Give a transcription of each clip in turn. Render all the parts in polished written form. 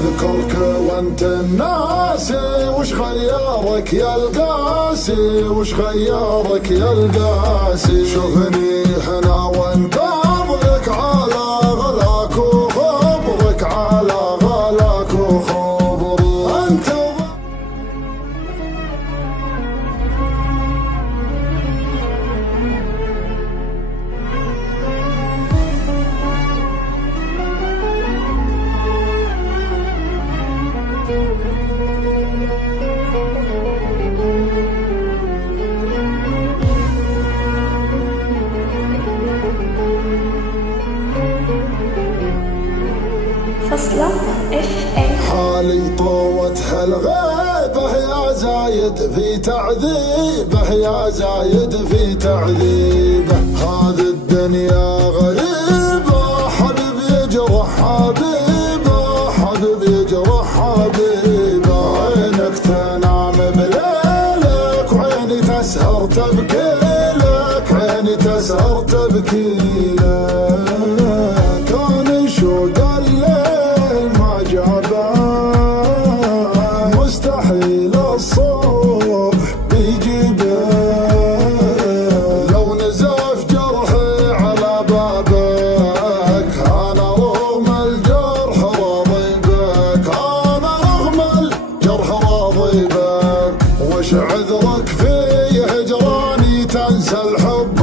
اذكرك وانت الناسي، وش غيرك يا القاسي، وش غيرك يا القاسي. شوفني هنا وانتظرك على غلاك وخبرك، على غلاك وخبرك انت. فصلة FM. حالي طوت هالغيبة يا زايد في تعذيبه، يا زايد في تعذيبه. هذه الدنيا غريبة، حبيب يجرح حبيبه، حبيب يجرح حبيبه. عينك تنام بليلك وعيني تسهر تبكي لك، عيني تسهر تبكي لك. كان شوق الليل ما جابه، مستحيل الصبح بيجيبه. لو نزف جرحي على بابك، انا رغم الجرح راضي بك، انا رغم الجرح راضي بك. وش عذرك في هجراني، تنسى الحب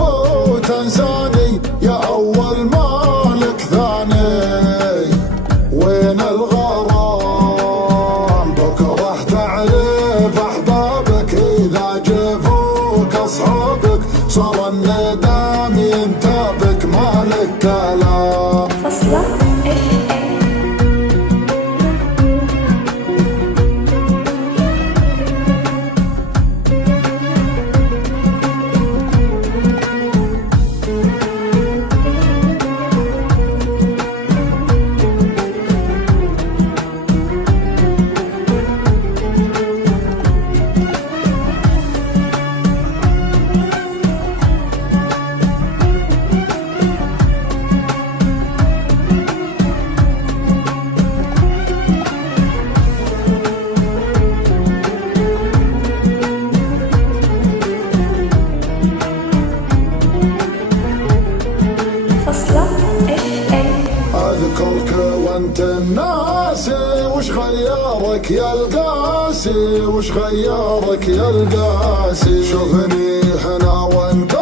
وتنساني يا اول مالك ثاني. وين الغرام بكره تعرف احبابك، اذا جفوك اصحابك صار الندم ينتابك، مالك كلام. فصلة FM. اذكرك وانت الناسي، وش غيرك يا القاسي، وش غيرك يا القاسي. شوفني هنا وانت